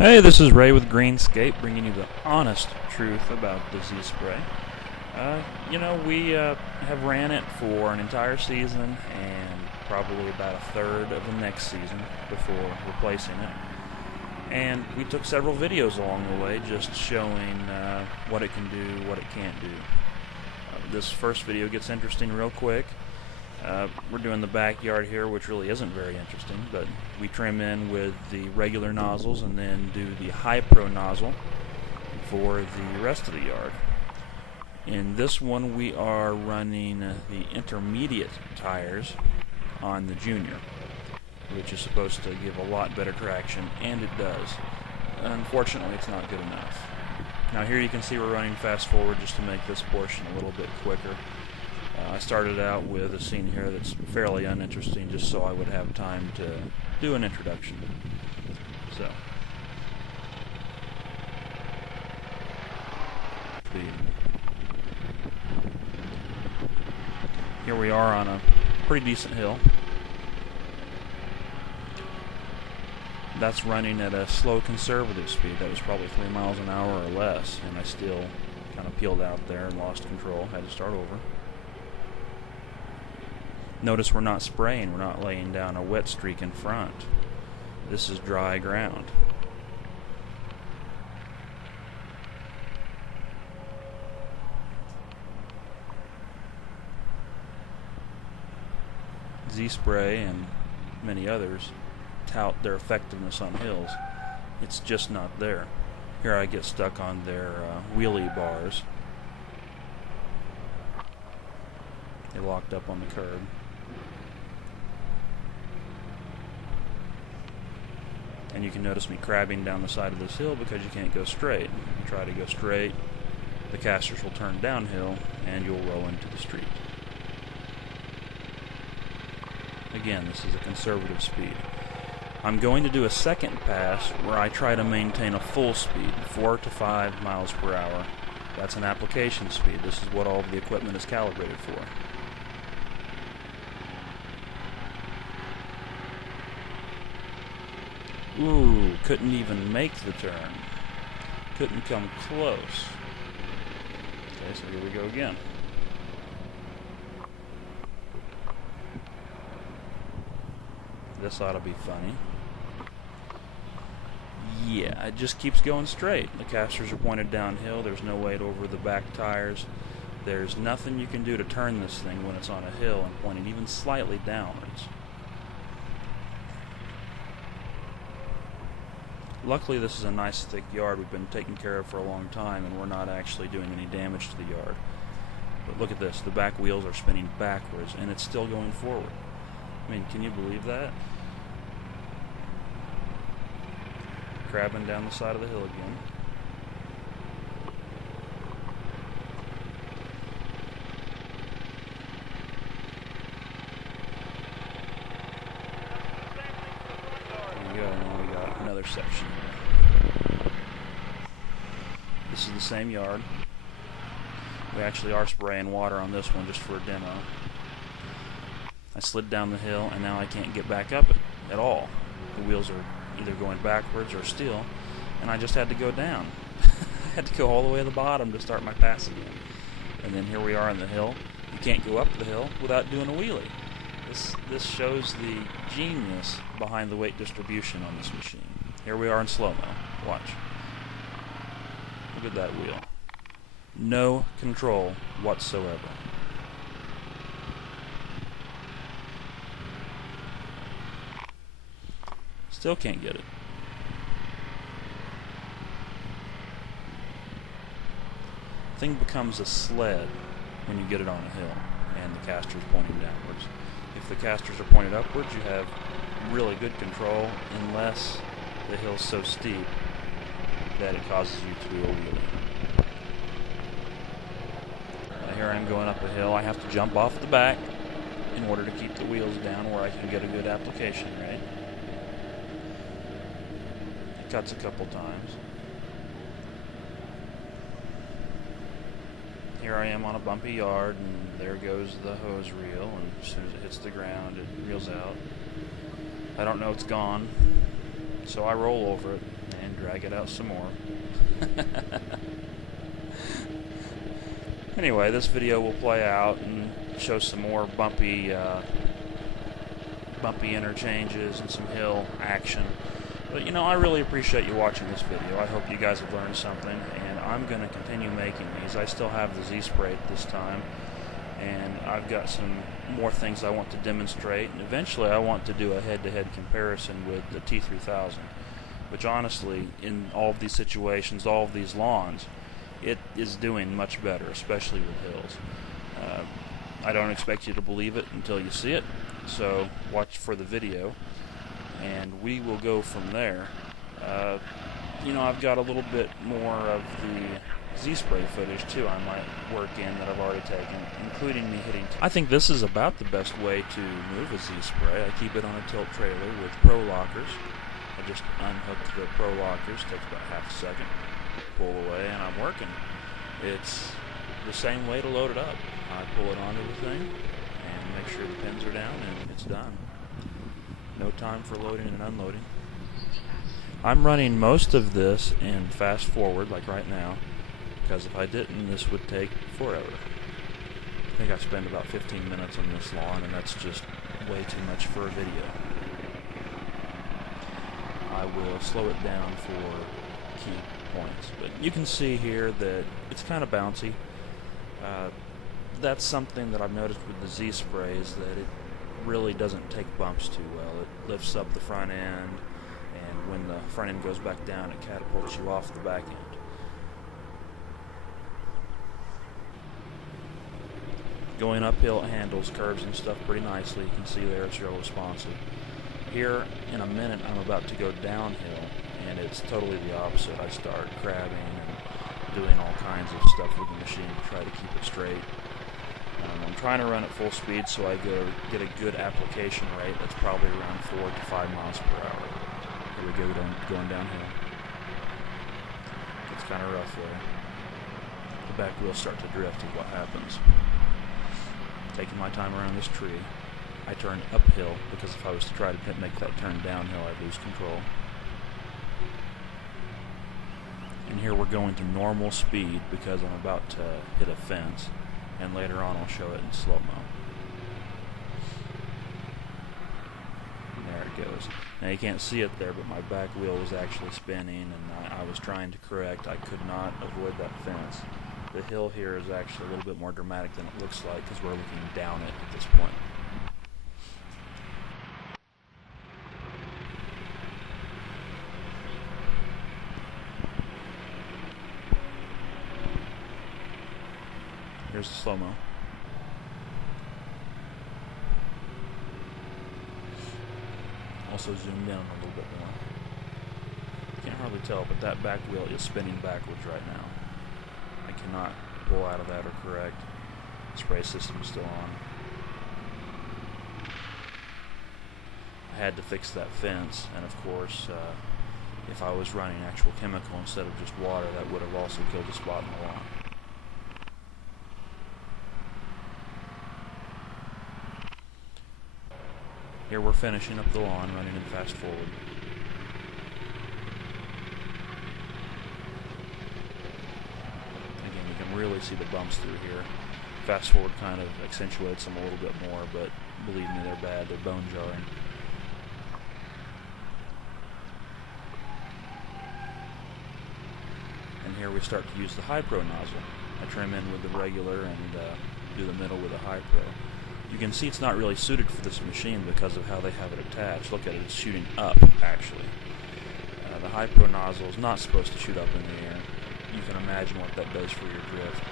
Hey, this is Ray with Greenscape, bringing you the honest truth about the Z-Spray. We have ran it for an entire season and probably about a third of the next season before replacing it. And we took several videos along the way just showing what it can do, what it can't do. This first video gets interesting real quick. We're doing the backyard here, which really isn't very interesting, but we trim in with the regular nozzles and then do the high pro nozzle for the rest of the yard. In this one we are running the intermediate tires on the Junior, which is supposed to give a lot better traction, and it does. Unfortunately, it's not good enough. Now here you can see we're running fast forward just to make this portion a little bit quicker. I started out with a scene here that's fairly uninteresting just so I would have time to do an introduction. So, here we are on a pretty decent hill. That's running at a slow conservative speed. That was probably 3 miles an hour or less, and I still kind of peeled out there and lost control, had to start over. Notice we're not spraying, we're not laying down a wet streak in front. This is dry ground. Z-Spray and many others tout their effectiveness on hills. It's just not there. Here I get stuck on their wheelie bars. They locked up on the curb. And you can notice me crabbing down the side of this hill because you can't go straight. If you try to go straight, the casters will turn downhill and you'll roll into the street. Again, this is a conservative speed. I'm going to do a second pass where I try to maintain a full speed, 4 to 5 miles per hour. That's an application speed. This is what all of the equipment is calibrated for. Ooh, couldn't even make the turn. Couldn't come close. Okay, so here we go again. This ought to be funny. Yeah, it just keeps going straight. The casters are pointed downhill. There's no weight over the back tires. There's nothing you can do to turn this thing when it's on a hill and pointing even slightly downwards. Luckily, this is a nice thick yard we've been taking care of for a long time, and we're not actually doing any damage to the yard. But look at this, the back wheels are spinning backwards, and it's still going forward. I mean, can you believe that? Crabbing down the side of the hill again. Another section. This is the same yard. We actually are spraying water on this one just for a demo. I slid down the hill and now I can't get back up at all. The wheels are either going backwards or still, and I just had to go down. I had to go all the way to the bottom to start my pass again. And then here we are on the hill. You can't go up the hill without doing a wheelie. This shows the genius behind the weight distribution on this machine. Here we are in slow-mo. Watch. Look at that wheel. No control whatsoever. Still can't get it. Thing becomes a sled when you get it on a hill and the caster's pointing downwards. If the casters are pointed upwards, you have really good control unless the hill's so steep that it causes you to do a wheelie. Now here I'm going up a hill. I have to jump off the back in order to keep the wheels down where I can get a good application rate. It cuts a couple times. Here I am on a bumpy yard, and there goes the hose reel, and as soon as it hits the ground, it reels out. I don't know it's gone, so I roll over it and drag it out some more. Anyway, this video will play out and show some more bumpy interchanges and some hill action. But you know, I really appreciate you watching this video. I hope you guys have learned something, and I'm going to continue making these. I still have the Z-Spray at this time, and I've got some more things I want to demonstrate, and eventually I want to do a head-to-head comparison with the T3000, which honestly, in all of these situations, all of these lawns, it is doing much better, especially with hills. I don't expect you to believe it until you see it, so watch for the video, and we will go from there. You know, I've got a little bit more of the Z-Spray footage too I might work in that I've already taken, including me hitting. I think this is about the best way to move a Z-Spray. I keep it on a tilt trailer with pro lockers. I just unhook the pro lockers, takes about half a second, pull away, and I'm working. It's the same way to load it up. I pull it onto the thing and make sure the pins are down, and it's done. No time for loading and unloading. I'm running most of this in fast forward, like right now, because if I didn't, this would take forever. I think I spend about 15 minutes on this lawn, and that's just way too much for a video. I will slow it down for key points, but you can see here that it's kind of bouncy. That's something that I've noticed with the Z-Spray, is that it really doesn't take bumps too well. It lifts up the front end, and when the front end goes back down, it catapults you off the back end. Going uphill, it handles curves and stuff pretty nicely. You can see there it's real responsive. Here, in a minute, I'm about to go downhill, and it's totally the opposite. I start crabbing and doing all kinds of stuff with the machine to try to keep it straight. I'm trying to run at full speed so I get a good application rate. That's probably around 4 to 5 miles per hour. Here we go, going downhill. It's kind of rough there. The back wheels start to drift is what happens. Taking my time around this tree. I turn uphill because if I was to try to make that turn downhill, I'd lose control. And here we're going to normal speed because I'm about to hit a fence, and later on I'll show it in slow-mo. There it goes. Now you can't see it there, but my back wheel was actually spinning, and I was trying to correct. I could not avoid that fence. The hill here is actually a little bit more dramatic than it looks like because we're looking down it at this point. Here's the slow-mo. Also zoom down a little bit more. Can't hardly tell, but that back wheel is spinning backwards right now. I cannot pull out of that or correct. The spray system is still on. I had to fix that fence, and of course, if I was running actual chemical instead of just water, that would have also killed the spot in the lawn. Here we're finishing up the lawn, running in fast forward. Again, you can really see the bumps through here. Fast forward kind of accentuates them a little bit more, but believe me, they're bad. They're bone jarring. And here we start to use the High Pro nozzle. I trim in with the regular and do the middle with the High Pro. You can see it's not really suited for this machine because of how they have it attached. Look at it, it's shooting up, actually. The High Pro nozzle is not supposed to shoot up in the air. You can imagine what that does for your drift.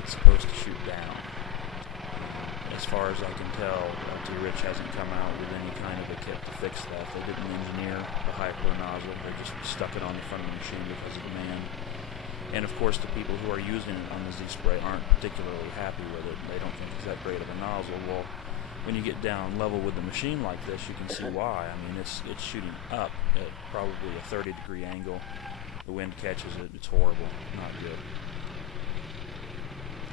It's supposed to shoot down. As far as I can tell, T-Rich hasn't come out with any kind of a kit to fix that. They didn't engineer the High Pro nozzle. They just stuck it on the front of the machine because of demand. And of course, the people who are using it on the Z-Spray aren't particularly happy with it. They don't think it's that great of a nozzle. Well, when you get down level with the machine like this, you can see why. I mean, it's shooting up at probably a 30-degree angle. The wind catches it. It's horrible. Not good.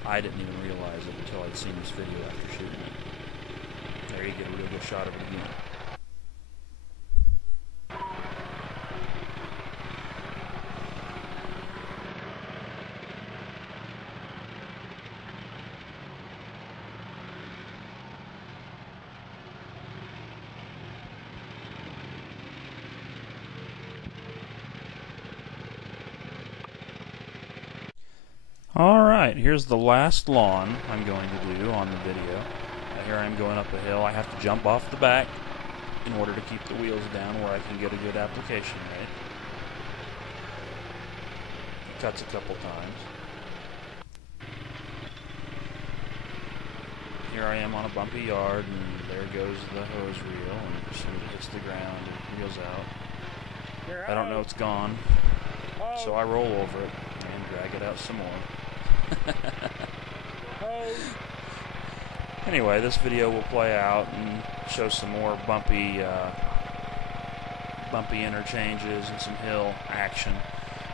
I didn't even realize it until I'd seen this video after shooting it. There you get a real good shot of it again. Alright, here's the last lawn I'm going to do on the video. Here I am going up a hill. I have to jump off the back in order to keep the wheels down where I can get a good application made. It cuts a couple times. Here I am on a bumpy yard, and there goes the hose reel, and as soon as it hits the ground, it reels out. I don't know it's gone, so I roll over it and drag it out some more. Anyway, this video will play out and show some more bumpy interchanges and some hill action.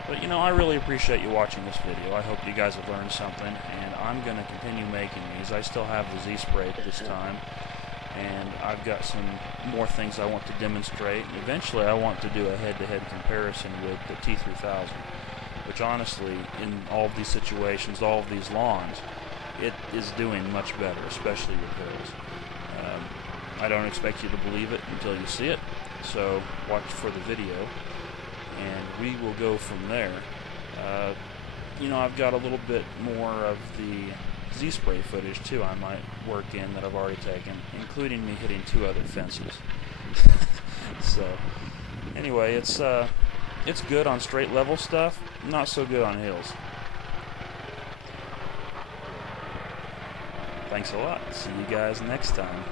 But, you know, I really appreciate you watching this video. I hope you guys have learned something, and I'm going to continue making these. I still have the Z-Spray this time, and I've got some more things I want to demonstrate. And eventually, I want to do a head-to-head comparison with the T3000, which honestly, in all of these situations, all of these lawns, it is doing much better, especially with hills. I don't expect you to believe it until you see it, so watch for the video, and we will go from there. You know, I've got a little bit more of the Z-Spray footage, too, I might work in that I've already taken, including me hitting 2 other fences. So, anyway, it's good on straight level stuff, not so good on hills. Thanks a lot. See you guys next time.